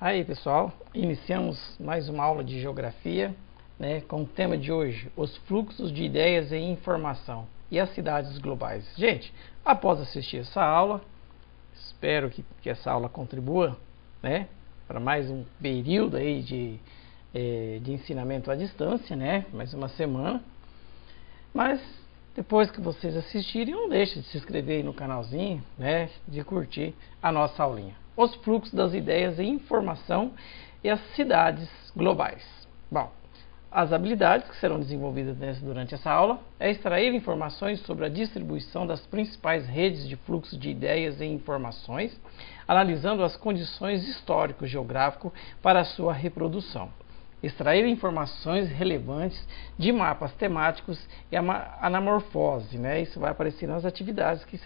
Aí pessoal, iniciamos mais uma aula de geografia, né, com o tema de hoje, os fluxos de ideias e informação e as cidades globais. Gente, após assistir essa aula, espero que essa aula contribua, né, para mais um período aí de ensinamento à distância, né, mais uma semana. Mas depois que vocês assistirem, não deixe de se inscrever aí no canalzinho, né, de curtir a nossa aulinha. Os fluxos das ideias e informação e as cidades globais. Bom, as habilidades que serão desenvolvidas durante essa aula é extrair informações sobre a distribuição das principais redes de fluxo de ideias e informações, analisando as condições histórico-geográfico para a sua reprodução. Extrair informações relevantes de mapas temáticos e a anamorfose, né? Isso vai aparecer nas atividades que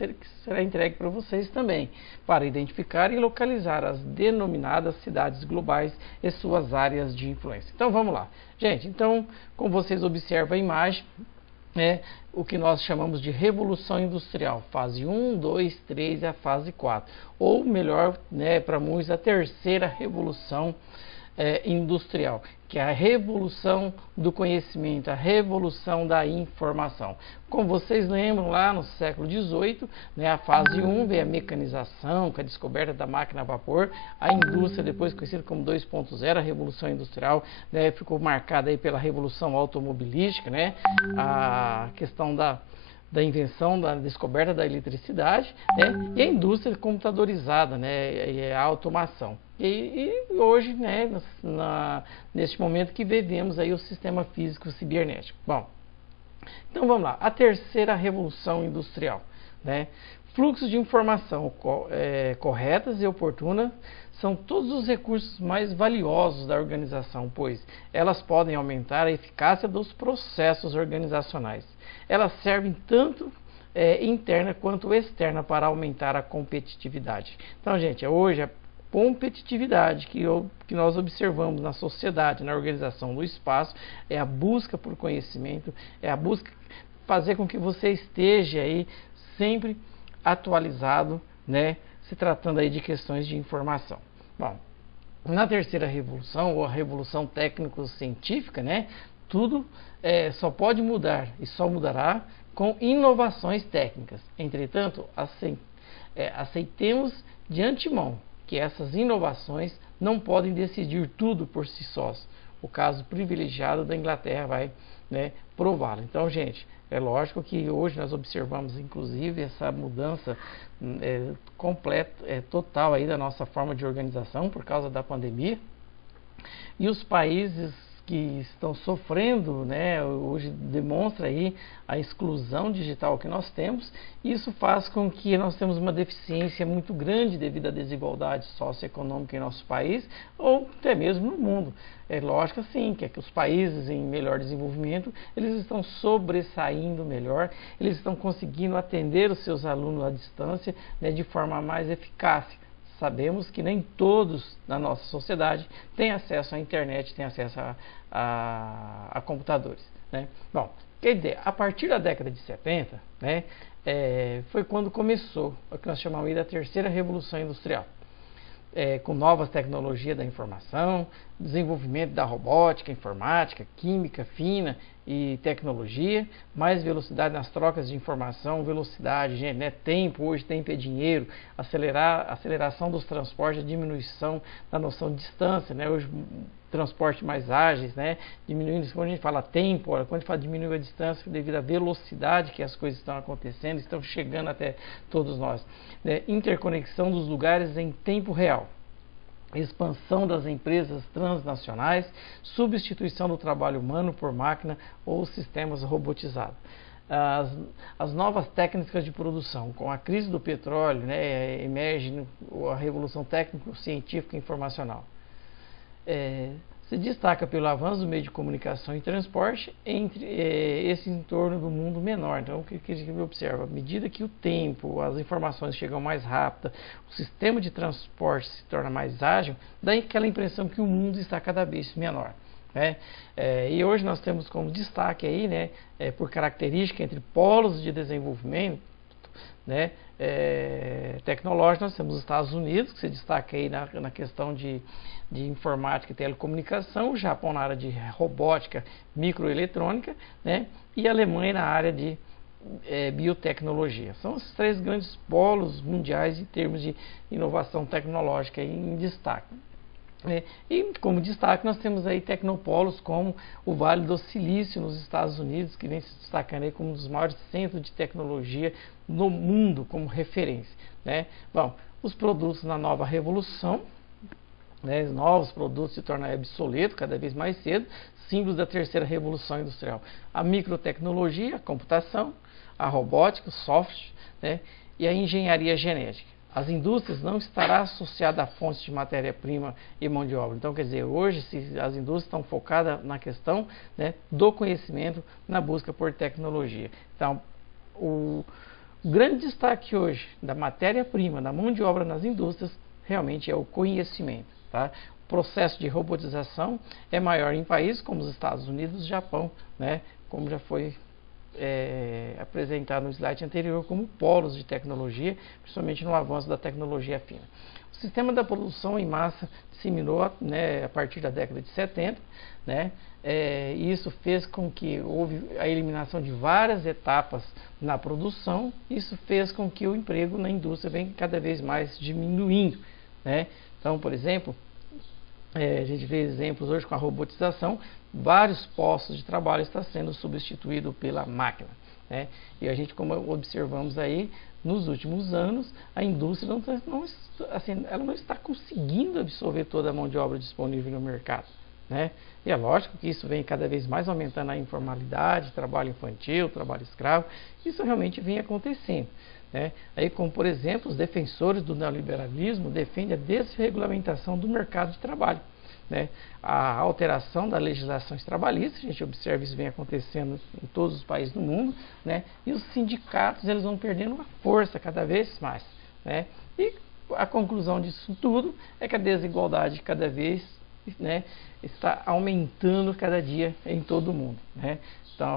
será entregue para vocês também, para identificar e localizar as denominadas cidades globais e suas áreas de influência. Então vamos lá. Gente, então, como vocês observam a imagem, o que nós chamamos de Revolução Industrial, fase 1, 2, 3 e a fase 4. Ou melhor, né, para muitos, a terceira Revolução Industrial, que é a revolução do conhecimento, a revolução da informação. Como vocês lembram, lá no século XVIII, né, a fase 1 veio a mecanização, com a descoberta da máquina a vapor, a indústria, depois conhecida como 2.0, a revolução industrial, né, ficou marcada aí pela revolução automobilística, né, a questão da invenção, da descoberta da eletricidade, né, e a indústria computadorizada, né, e a automação. E hoje, né, neste momento que vivemos aí o sistema físico cibernético. Bom, então vamos lá. A terceira revolução industrial, né? Fluxos de informação corretas e oportunas são todos os recursos mais valiosos da organização, pois elas podem aumentar a eficácia dos processos organizacionais. Elas servem tanto interna quanto externa para aumentar a competitividade. Então, gente, hoje a competitividade que nós observamos na sociedade, na organização do espaço, é a busca por conhecimento, é a busca fazer com que você esteja aí sempre atualizado, né, se tratando aí de questões de informação. Bom, na terceira revolução, ou a revolução técnico-científica, né, tudo só pode mudar e só mudará com inovações técnicas. Entretanto, aceitemos de antemão que essas inovações não podem decidir tudo por si sós. O caso privilegiado da Inglaterra vai, né, prová-lo. Então, gente, é lógico que hoje nós observamos, inclusive, essa mudança completa, total aí da nossa forma de organização por causa da pandemia. E os países que estão sofrendo, né, hoje demonstra aí a exclusão digital que nós temos. Isso faz com que nós temos uma deficiência muito grande devido à desigualdade socioeconômica em nosso país, ou até mesmo no mundo. É lógico sim, que os países em melhor desenvolvimento, eles estão sobressaindo melhor, eles estão conseguindo atender os seus alunos à distância, né, de forma mais eficaz. Sabemos que nem todos na nossa sociedade têm acesso à internet, têm acesso a computadores, né? Bom, quer dizer, a partir da década de 70, né, foi quando começou o que nós chamamos da terceira revolução industrial. Com novas tecnologias da informação, desenvolvimento da robótica, informática, química fina e tecnologia, mais velocidade nas trocas de informação, velocidade, gente, né? Hoje tempo é dinheiro, aceleração dos transportes, diminuição da noção de distância, né? Hoje transporte mais ágeis, né? Diminuindo, quando a gente fala tempo, quando a gente fala diminuir a distância devido à velocidade que as coisas estão acontecendo, estão chegando até todos nós, né? Interconexão dos lugares em tempo real, expansão das empresas transnacionais, substituição do trabalho humano por máquina ou sistemas robotizados. As novas técnicas de produção, com a crise do petróleo, né, emerge a revolução técnico-científica e informacional. Se destaca pelo avanço do meio de comunicação e transporte entre esse entorno do mundo menor. Então, o que a gente observa? À medida que o tempo, as informações chegam mais rápido, o sistema de transporte se torna mais ágil, dá aquela impressão que o mundo está cada vez menor, né? E hoje nós temos como destaque aí, né, por característica entre polos de desenvolvimento, né, tecnológica, nós temos os Estados Unidos, que se destaca aí na questão de informática e telecomunicação, o Japão na área de robótica, microeletrônica, né? E a Alemanha na área de biotecnologia. São os 3 grandes polos mundiais em termos de inovação tecnológica em destaque. E como destaque nós temos aí tecnopolos como o Vale do Silício nos Estados Unidos, que vem se destacando aí como um dos maiores centros de tecnologia no mundo como referência, né? Bom, os produtos na nova revolução, né, novos produtos se tornam obsoletos cada vez mais cedo, símbolos da terceira revolução industrial. A microtecnologia, a computação, a robótica, o software, né, e a engenharia genética. As indústrias não estará associada a fontes de matéria-prima e mão de obra. Então, quer dizer, hoje as indústrias estão focadas na questão, né, do conhecimento, na busca por tecnologia. Então, o grande destaque hoje da matéria-prima, da mão de obra nas indústrias, realmente é o conhecimento. Tá? O processo de robotização é maior em países como os Estados Unidos e Japão, né, como já foi apresentado no slide anterior, como polos de tecnologia, principalmente no avanço da tecnologia fina. O sistema da produção em massa disseminou, né, a partir da década de 70, né, e isso fez com que houve a eliminação de várias etapas na produção. Isso fez com que o emprego na indústria venha cada vez mais diminuindo, né? Então, por exemplo, a gente vê exemplos hoje com a robotização, vários postos de trabalho estão sendo substituídos pela máquina, né? E a gente, como observamos aí, nos últimos anos, a indústria ela não está conseguindo absorver toda a mão de obra disponível no mercado, né? E é lógico que isso vem cada vez mais aumentando a informalidade, trabalho infantil, trabalho escravo, isso realmente vem acontecendo, né? Aí, como por exemplo, os defensores do neoliberalismo defendem a desregulamentação do mercado de trabalho, né? A alteração das legislações trabalhistas, a gente observa isso vem acontecendo em todos os países do mundo, né? E os sindicatos eles vão perdendo uma força cada vez mais, né? E a conclusão disso tudo é que a desigualdade cada vez, né, está aumentando cada dia em todo o mundo, né? Então,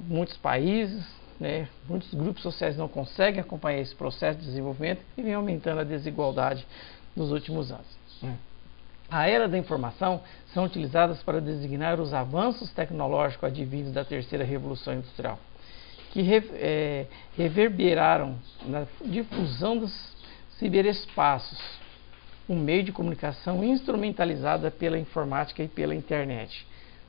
muitos países, né, muitos grupos sociais não conseguem acompanhar esse processo de desenvolvimento e vem aumentando a desigualdade nos últimos anos, né? A era da informação são utilizadas para designar os avanços tecnológicos advindos da terceira revolução industrial, que reverberaram na difusão dos ciberespaços, um meio de comunicação instrumentalizada pela informática e pela internet.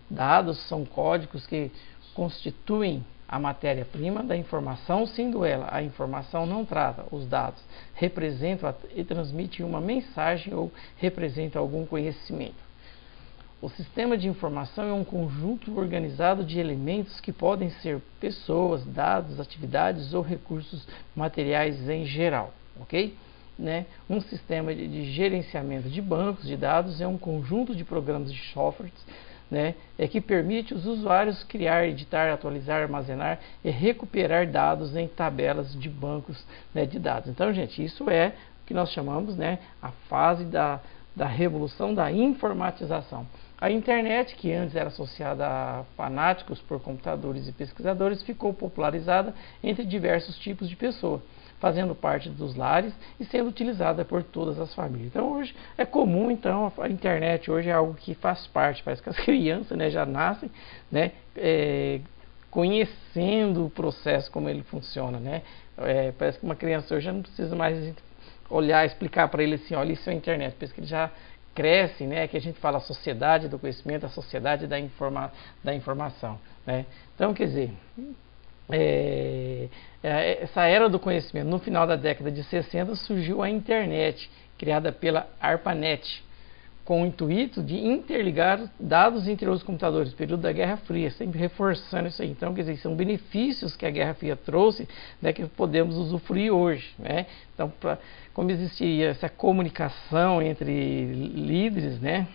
Dados são códigos que constituem a matéria-prima da informação, sendo ela a informação não trata os dados, representam e transmitem uma mensagem ou representam algum conhecimento. O sistema de informação é um conjunto organizado de elementos que podem ser pessoas, dados, atividades ou recursos materiais em geral, ok? Né? Um sistema de gerenciamento de bancos de dados é um conjunto de programas de softwares, né, que permite os usuários criar, editar, atualizar, armazenar e recuperar dados em tabelas de bancos, né, de dados. Então, gente, isso é o que nós chamamos, né, a fase da revolução da informatização. A internet, que antes era associada a fanáticos por computadores e pesquisadores, ficou popularizada entre diversos tipos de pessoas, fazendo parte dos lares e sendo utilizada por todas as famílias. Então hoje é comum, então a internet hoje é algo que faz parte, parece que as crianças, né, já nascem, né, conhecendo o processo, como ele funciona, né? Parece que uma criança hoje já não precisa mais olhar, explicar para ele assim, olha, isso é a internet, parece que ele já cresce, né, que a gente fala a sociedade do conhecimento, a sociedade da informação, né? Então, quer dizer, essa era do conhecimento, no final da década de 60 surgiu a internet, criada pela ARPANET, com o intuito de interligar dados entre os computadores, período da Guerra Fria, sempre reforçando isso aí. Então, quer dizer, são benefícios que a Guerra Fria trouxe, né, que podemos usufruir hoje, né? Então, como existia essa comunicação entre líderes, né,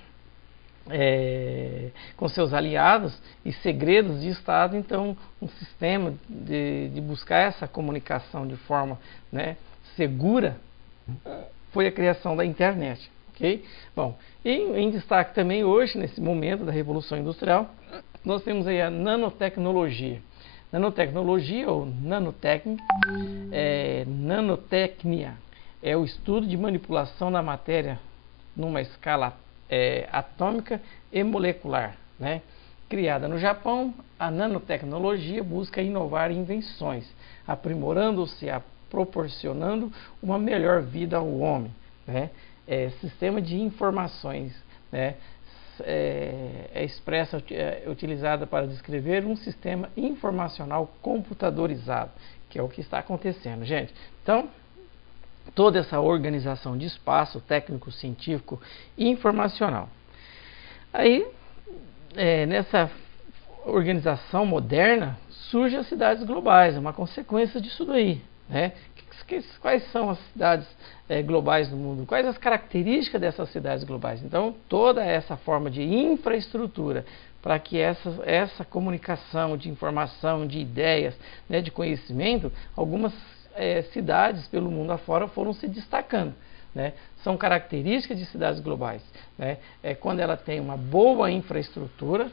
com seus aliados e segredos de Estado, então um sistema de buscar essa comunicação de forma, né, segura foi a criação da internet, ok? Bom, e em destaque também hoje, nesse momento da Revolução Industrial, nós temos aí a nanotecnologia. Nanotecnologia ou nanotecnia é o estudo de manipulação da matéria numa escala atômica e molecular, né? Criada no Japão, a nanotecnologia busca inovar invenções, aprimorando-se a proporcionando uma melhor vida ao homem, né? Sistema de informações, né? Expressa utilizada para descrever um sistema informacional computadorizado, que é o que está acontecendo, gente. Então, toda essa organização de espaço técnico, científico e informacional. Aí, nessa organização moderna, surgem as cidades globais, uma consequência disso daí, né? Quais são as cidades globais do mundo? Quais as características dessas cidades globais? Então, toda essa forma de infraestrutura para que essa comunicação de informação, de ideias, né, de conhecimento, algumas cidades pelo mundo afora foram se destacando, né? São características de cidades globais, né? Quando ela tem uma boa infraestrutura,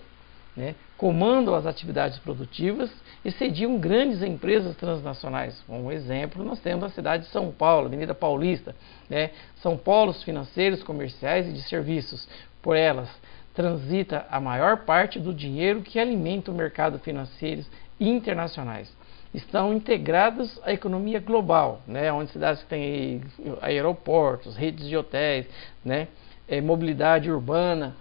né, comandam as atividades produtivas e sediam grandes empresas transnacionais. Um exemplo, nós temos a cidade de São Paulo, Avenida Paulista, né? São polos financeiros, comerciais e de serviços. Por elas transita a maior parte do dinheiro que alimenta o mercado financeiro internacionais. Estão integrados à economia global, né? Onde cidades têm aeroportos, redes de hotéis, né? Mobilidade urbana,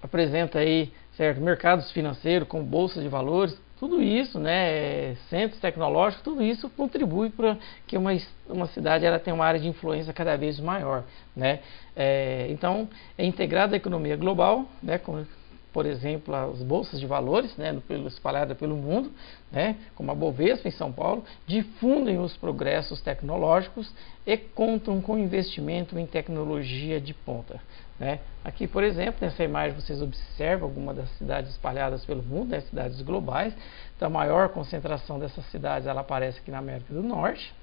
apresenta aí, certo, mercados financeiros com bolsa de valores, tudo isso, né, centros tecnológicos, tudo isso contribui para que uma cidade ela tenha uma área de influência cada vez maior, né? Então, é integrada à economia global, né, com, por exemplo, as bolsas de valores, né, espalhadas pelo mundo, né, como a Bovespa em São Paulo, difundem os progressos tecnológicos e contam com investimento em tecnologia de ponta, né? Aqui, por exemplo, nessa imagem vocês observam algumas das cidades espalhadas pelo mundo, né, cidades globais. Então, a maior concentração dessas cidades ela aparece aqui na América do Norte,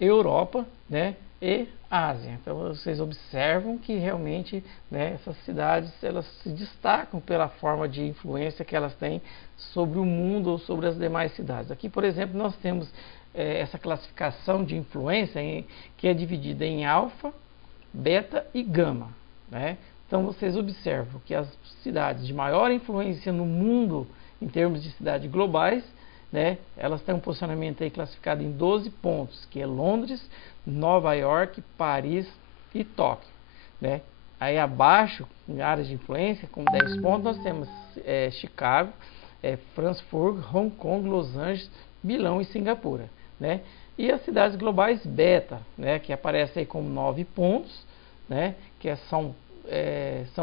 Europa, né, e Ásia. Então, vocês observam que realmente, né, essas cidades elas se destacam pela forma de influência que elas têm sobre o mundo ou sobre as demais cidades. Aqui, por exemplo, nós temos essa classificação de influência que é dividida em alfa, beta e gama, né? Então vocês observam que as cidades de maior influência no mundo em termos de cidades globais, né, elas têm um posicionamento aí classificado em 12 pontos, que é Londres, Nova York, Paris e Tóquio, né? Aí abaixo, em áreas de influência, com 10 pontos, nós temos Chicago, Frankfurt, Hong Kong, Los Angeles, Milão e Singapura, né? E as cidades globais beta, né, que aparecem aí com 9 pontos, né, que São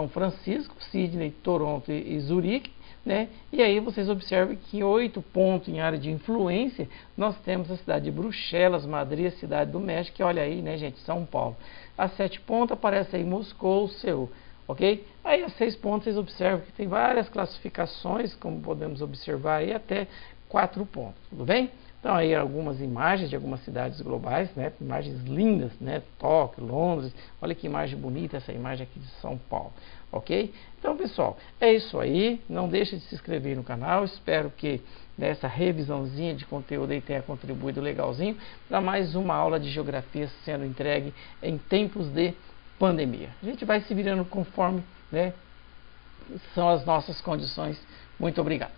Francisco, Sydney, Toronto e Zurique, né? E aí vocês observam que 8 pontos em área de influência, nós temos a cidade de Bruxelas, Madrid, a cidade do México, e olha aí, né, gente, São Paulo. A 7 pontos aparece aí Moscou, Seul, ok? Aí a 6 pontos vocês observam que tem várias classificações, como podemos observar aí, até 4 pontos, tudo bem? Então aí algumas imagens de algumas cidades globais, né? Imagens lindas, né? Tóquio, Londres, olha que imagem bonita essa imagem aqui de São Paulo, ok? Então pessoal, é isso aí, não deixe de se inscrever no canal, espero que nessa revisãozinha de conteúdo aí tenha contribuído legalzinho para mais uma aula de geografia sendo entregue em tempos de pandemia. A gente vai se virando conforme, né, são as nossas condições. Muito obrigado.